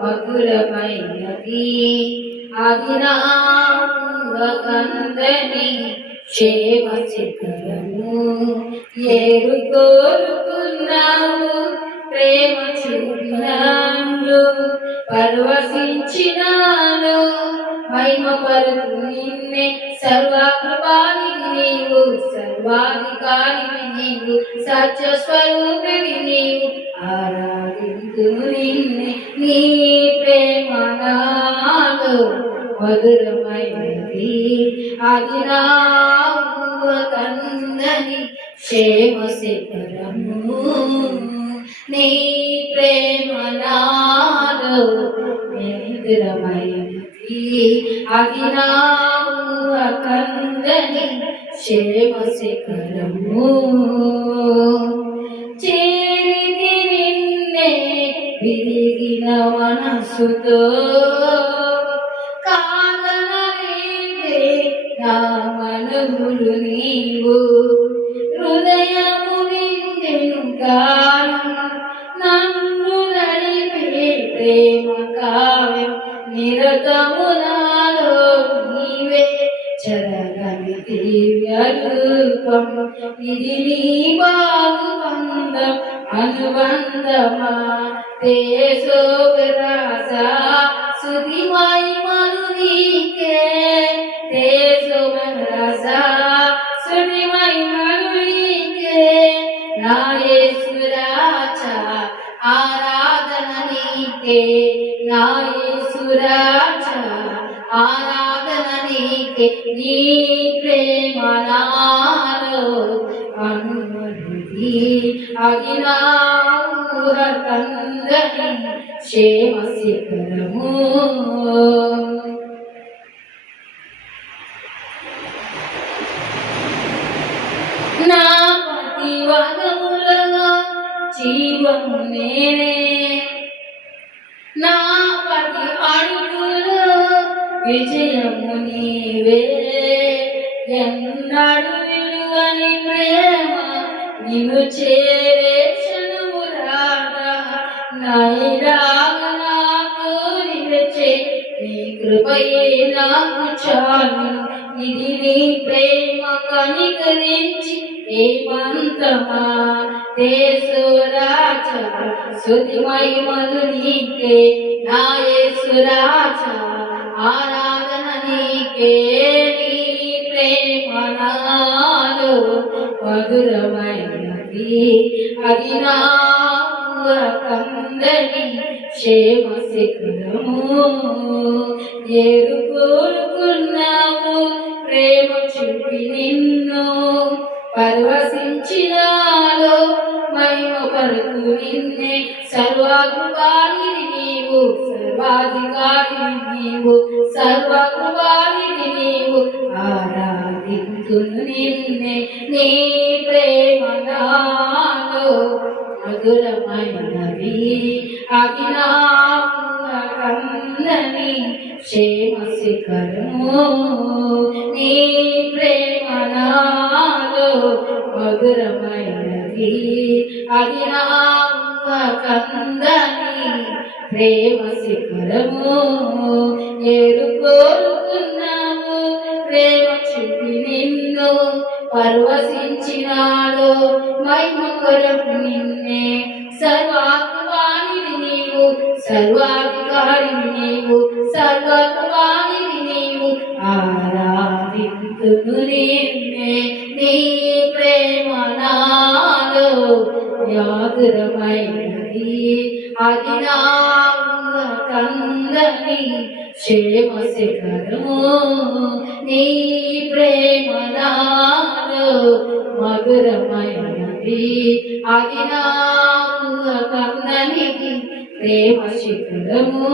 మధురమైనది అదినాకందని క్షేమ శిఖరము ఏరు కోరుకున్నావు ప్రేమ చూపినాను పరవశించినాను మహిమ పరుగు నిన్నే సర్వకృపానిధి నీవు సర్వాధికారివి నీవు సత్య స్వరూపివి నీవు ఆరాధింతు నిన్నే నీ ప్రేమ నాలో మధురమైనది అది నా కందని క్షేమ శిఖరము నీ ప్రేమ నాలో మధురమైనది అది నా కందని క్షేమ శిఖరము చేరితి నిన్నే విరిగిన మనసుతో కాదనలేదే నా మనములు నీవు హృదయము నిండెను గానం నన్ను నడిపే ప్రేమ కావ్యం నిరతము నాలో నీవే చరగని దివ్య రూపం ఇది నీ బాగుబంధం అనుబంధమా దేశోగరాసా సుధి మహిమలు నీకే దేశోగరాసా సుధి మహిమలు నీకే నా యేసురాజా ఆరాధన నీకే నా యేసురాజా ఆరాధన నీకే నీ ప్రేమ నాలో అనుమతి అది నా కందని క్షేమ శిఖరము నా ప్రతివదములలో జీవము నేనే నా ప్రతి అడుగులో విజయము నీవే ఎన్నడు విలువని ప్రేమ నిన్ను చేరే క్షణము రాగా నైరాగా నాకు నిలిచే నీ కృపయే నాకు చాలు ఇది నీ ప్రేమ కనికరించి ఏమంతమా దేశరాజా సుధి మహిమలు నీకే నా యేసురాజా ఆరాధన నీకే నీ ప్రేమ నాలో మధురమైనది అది నా కందని క్షేమ శిఖరము ఏరు కోరుకున్నావు ప్రేమ చూపి నిన్ను పరవశించినాలో మహిమ పరుగు నిన్నే సర్వకృపానిధి నీవు సర్వాధికారి నీవు సర్వకృపానిధి నీవు ఆరాధింతును నిన్నే నీ ప్రేమ నాలో మధురమైనది అది నా కందని క్షేమ శిఖరము నీ ప్రేమ నాలో మధురమైనది అది నా కందని ప్రేమ శిఖరము ఏరు కోరుకున్నాము ప్రేమ చూపి నిన్ను పరవశించినాడు మహిమ కొరకు నిన్నే సర్వకృపానిధి నీవు సర్వాధికారివి నీవు సర్వకృపానిధి నీవు ఆరాధింతును నిన్నే నీ ప్రేమ నాలో మధురమైనది అది నా కందని క్షేమ శిఖరము నీ ప్రేమ నాలో మధురమైనది అది నా కందని ప్రేమ శిఖరము